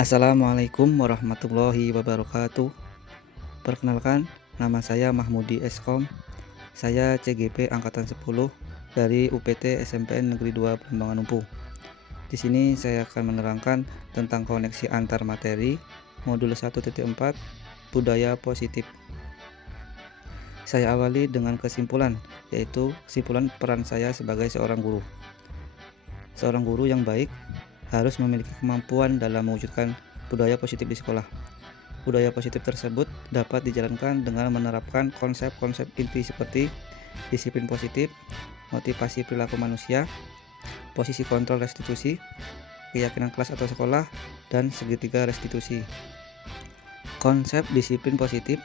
Assalamualaikum warahmatullahi wabarakatuh. Perkenalkan, nama saya Mahmudi Eskom. Saya CGP angkatan 10 dari UPT SMPN Negeri 2 Belambangan Numpu. Di sini saya akan menerangkan tentang koneksi antar materi modul 1.4 budaya positif. Saya awali dengan kesimpulan, yaitu kesimpulan peran saya sebagai seorang guru. Seorang guru yang baik harus memiliki kemampuan dalam mewujudkan budaya positif di sekolah. Budaya positif tersebut dapat dijalankan dengan menerapkan konsep-konsep inti seperti disiplin positif, motivasi perilaku manusia, posisi kontrol restitusi, keyakinan kelas atau sekolah, dan segitiga restitusi. Konsep disiplin positif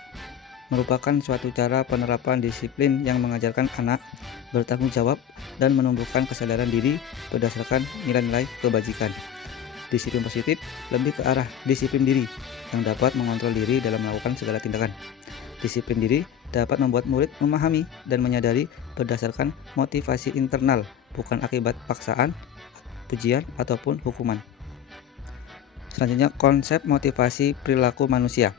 merupakan suatu cara penerapan disiplin yang mengajarkan anak bertanggung jawab dan menumbuhkan kesadaran diri berdasarkan nilai-nilai kebajikan. Disiplin positif lebih ke arah disiplin diri yang dapat mengontrol diri dalam melakukan segala tindakan. Disiplin diri dapat membuat murid memahami dan menyadari berdasarkan motivasi internal, bukan akibat paksaan, pujian, ataupun hukuman. Selanjutnya, konsep motivasi perilaku manusia.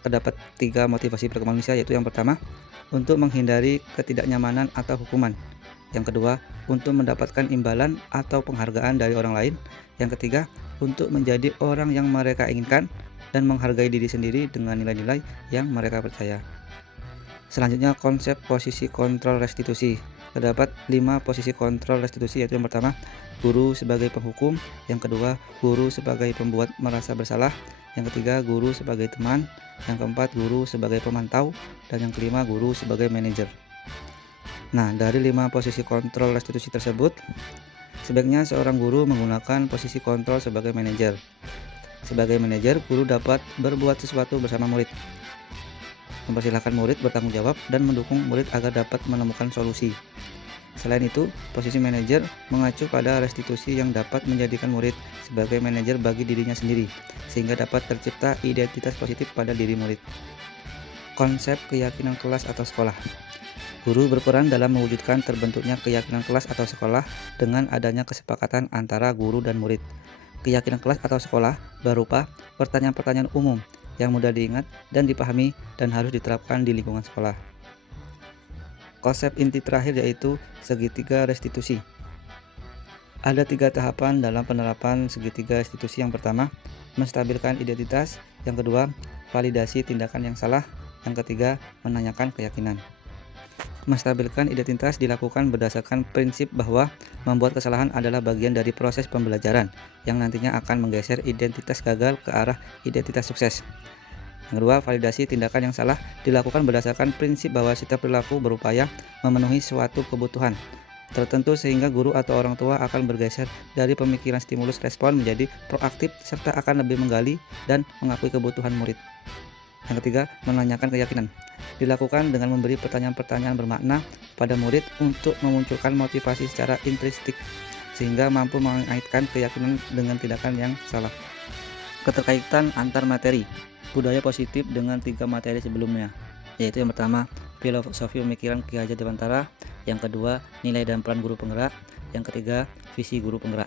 Terdapat 3 motivasi perilaku manusia, yaitu yang pertama, untuk menghindari ketidaknyamanan atau hukuman. Yang kedua, untuk mendapatkan imbalan atau penghargaan dari orang lain. Yang ketiga, untuk menjadi orang yang mereka inginkan dan menghargai diri sendiri dengan nilai-nilai yang mereka percaya. Selanjutnya, konsep posisi kontrol restitusi. Terdapat 5 posisi kontrol restitusi, yaitu yang pertama, guru sebagai penghukum. Yang kedua, guru sebagai pembuat merasa bersalah. Yang ketiga, guru sebagai teman. Yang keempat, guru sebagai pemantau. Dan yang kelima, guru sebagai manajer. Nah, dari 5 posisi kontrol restitusi tersebut, sebaiknya seorang guru menggunakan posisi kontrol sebagai manajer. Sebagai manajer, guru dapat berbuat sesuatu bersama murid, mempersilahkan murid bertanggung jawab, dan mendukung murid agar dapat menemukan solusi. Selain itu, posisi manajer mengacu pada restitusi yang dapat menjadikan murid sebagai manajer bagi dirinya sendiri, sehingga dapat tercipta identitas positif pada diri murid. Konsep keyakinan kelas atau sekolah. Guru berperan dalam mewujudkan terbentuknya keyakinan kelas atau sekolah dengan adanya kesepakatan antara guru dan murid. Keyakinan kelas atau sekolah berupa pertanyaan-pertanyaan umum yang mudah diingat dan dipahami dan harus diterapkan di lingkungan sekolah. Konsep inti terakhir yaitu segitiga restitusi. Ada 3 tahapan dalam penerapan segitiga restitusi. Yang pertama, menstabilkan identitas. Yang kedua, validasi tindakan yang salah. Yang ketiga, menanyakan keyakinan. Menstabilkan identitas dilakukan berdasarkan prinsip bahwa membuat kesalahan adalah bagian dari proses pembelajaran yang nantinya akan menggeser identitas gagal ke arah identitas sukses. Yang kedua, validasi tindakan yang salah dilakukan berdasarkan prinsip bahwa setiap perilaku berupaya memenuhi suatu kebutuhan tertentu sehingga guru atau orang tua akan bergeser dari pemikiran stimulus respon menjadi proaktif serta akan lebih menggali dan mengakui kebutuhan murid. Yang ketiga, menanyakan keyakinan. Dilakukan dengan memberi pertanyaan-pertanyaan bermakna pada murid untuk memunculkan motivasi secara intrinsik sehingga mampu mengaitkan keyakinan dengan tindakan yang salah. Keterkaitan antar materi budaya positif dengan 3 materi sebelumnya, yaitu yang pertama, filosofi pemikiran Ki Hajar Dewantara. Yang kedua, nilai dan peran guru penggerak. Yang ketiga, visi guru penggerak.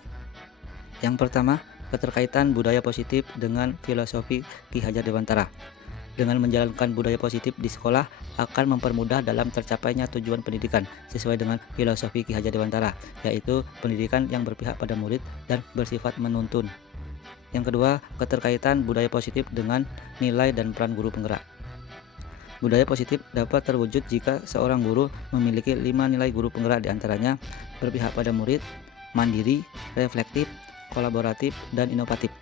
Yang pertama, keterkaitan budaya positif dengan filosofi Ki Hajar Dewantara. Dengan menjalankan budaya positif di sekolah akan mempermudah dalam tercapainya tujuan pendidikan sesuai dengan filosofi Ki Hajar Dewantara, yaitu pendidikan yang berpihak pada murid dan bersifat menuntun. Yang kedua, keterkaitan budaya positif dengan nilai dan peran guru penggerak. Budaya positif dapat terwujud jika seorang guru memiliki 5 nilai guru penggerak, diantaranya berpihak pada murid, mandiri, reflektif, kolaboratif, dan inovatif.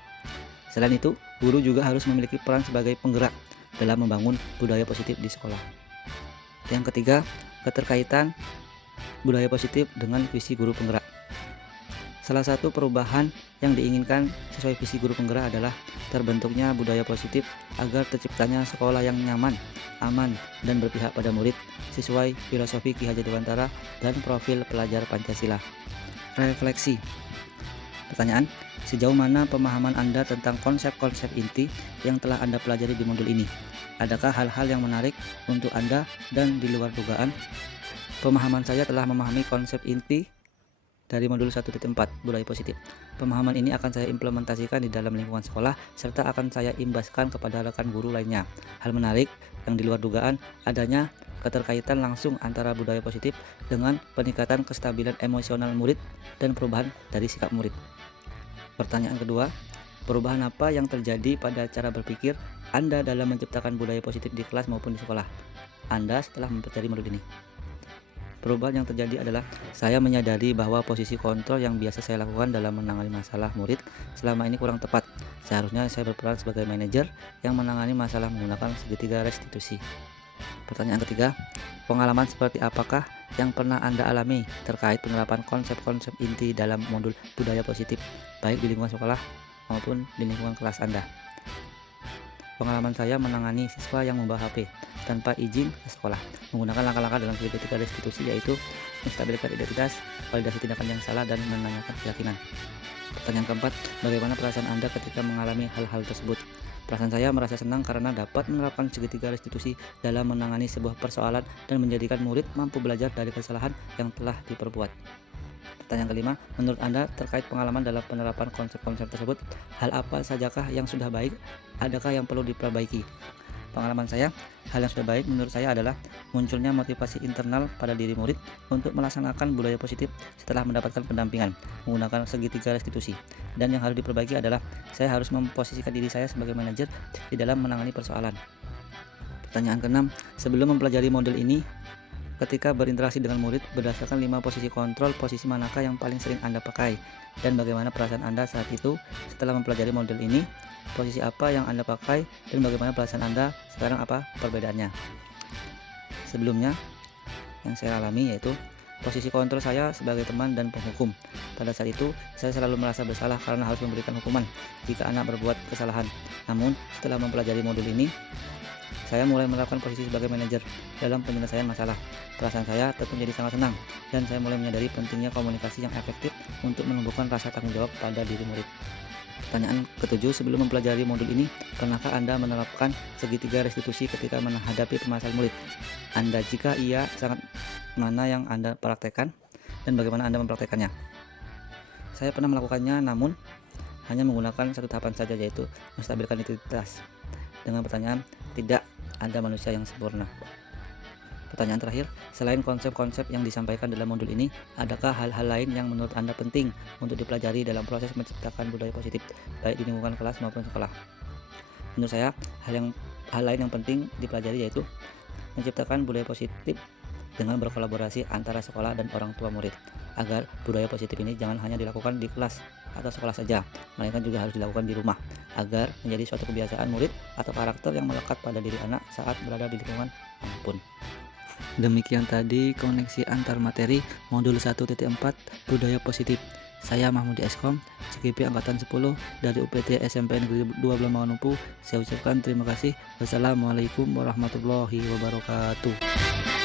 Selain itu, guru juga harus memiliki peran sebagai penggerak dalam membangun budaya positif di sekolah. Yang ketiga, keterkaitan budaya positif dengan visi guru penggerak. Salah satu perubahan yang diinginkan sesuai visi guru penggerak adalah terbentuknya budaya positif agar terciptanya sekolah yang nyaman, aman, dan berpihak pada murid sesuai filosofi Ki Hajar Dewantara dan profil pelajar Pancasila. Refleksi. Pertanyaan, sejauh mana pemahaman Anda tentang konsep-konsep inti yang telah Anda pelajari di modul ini? Adakah hal-hal yang menarik untuk Anda dan di luar dugaan? Pemahaman saya telah memahami konsep inti dari modul 1.4 budaya positif. Pemahaman ini akan saya implementasikan di dalam lingkungan sekolah serta akan saya imbaskan kepada rekan guru lainnya. Hal menarik yang di luar dugaan adanya keterkaitan langsung antara budaya positif dengan peningkatan kestabilan emosional murid dan perubahan dari sikap murid. Pertanyaan kedua, perubahan apa yang terjadi pada cara berpikir Anda dalam menciptakan budaya positif di kelas maupun di sekolah Anda setelah mempelajari modul ini? Perubahan yang terjadi adalah saya menyadari bahwa posisi kontrol yang biasa saya lakukan dalam menangani masalah murid selama ini kurang tepat. Seharusnya saya berperan sebagai manajer yang menangani masalah menggunakan segitiga restitusi. Pertanyaan ketiga, pengalaman seperti apakah yang pernah Anda alami terkait penerapan konsep-konsep inti dalam modul budaya positif, baik di lingkungan sekolah maupun di lingkungan kelas Anda? Pengalaman saya menangani siswa yang membawa HP tanpa izin ke sekolah, menggunakan langkah-langkah dalam segitiga restitusi, yaitu menstabilkan identitas, validasi tindakan yang salah, dan menanyakan keyakinan. Pertanyaan keempat, bagaimana perasaan Anda ketika mengalami hal-hal tersebut? Perasaan saya merasa senang karena dapat menerapkan segitiga restitusi dalam menangani sebuah persoalan dan menjadikan murid mampu belajar dari kesalahan yang telah diperbuat. Pertanyaan kelima, menurut Anda terkait pengalaman dalam penerapan konsep-konsep tersebut, hal apa sajakah yang sudah baik? Adakah yang perlu diperbaiki? Pengalaman saya, hal yang sudah baik menurut saya adalah munculnya motivasi internal pada diri murid untuk melaksanakan budaya positif setelah mendapatkan pendampingan menggunakan segitiga restitusi. Dan yang harus diperbaiki adalah saya harus memposisikan diri saya sebagai manajer di dalam menangani persoalan. Pertanyaan keenam, sebelum mempelajari model ini, ketika berinteraksi dengan murid berdasarkan 5 posisi kontrol, posisi manakah yang paling sering Anda pakai? Dan bagaimana perasaan Anda saat itu setelah mempelajari model ini? Posisi apa yang Anda pakai dan bagaimana perasaan Anda sekarang, apa perbedaannya? Sebelumnya yang saya alami yaitu posisi kontrol saya sebagai teman dan penghukum. Pada saat itu saya selalu merasa bersalah karena harus memberikan hukuman jika anak berbuat kesalahan. Namun setelah mempelajari modul ini, saya mulai menerapkan posisi sebagai manajer dalam penyelesaian masalah. Perasaan saya tentu menjadi sangat senang dan saya mulai menyadari pentingnya komunikasi yang efektif untuk menumbuhkan rasa tanggung jawab pada diri murid. Pertanyaan ketujuh, sebelum mempelajari modul ini, pernahkah Anda menerapkan segitiga restitusi ketika menghadapi permasalahan murid? Anda jika iya, sangat mana yang Anda praktekkan dan bagaimana Anda mempraktekannya? Saya pernah melakukannya, namun hanya menggunakan satu tahapan saja, yaitu menstabilkan identitas. Dengan pertanyaan, tidak ada manusia yang sempurna. Pertanyaan terakhir, selain konsep-konsep yang disampaikan dalam modul ini, adakah hal-hal lain yang menurut Anda penting untuk dipelajari dalam proses menciptakan budaya positif, baik di lingkungan kelas maupun sekolah? Menurut saya, hal lain yang penting dipelajari yaitu menciptakan budaya positif dengan berkolaborasi antara sekolah dan orang tua murid, agar budaya positif ini jangan hanya dilakukan di kelas atau sekolah saja, melainkan juga harus dilakukan di rumah, agar menjadi suatu kebiasaan murid atau karakter yang melekat pada diri anak saat berada di lingkungan manapun. Demikian tadi koneksi antar materi modul 1.4 budaya positif. Saya Mahmudi Eskom, CGP Angkatan 10 dari UPT SMP Negeri 2 Blambangan. Saya ucapkan terima kasih. Wassalamualaikum warahmatullahi wabarakatuh.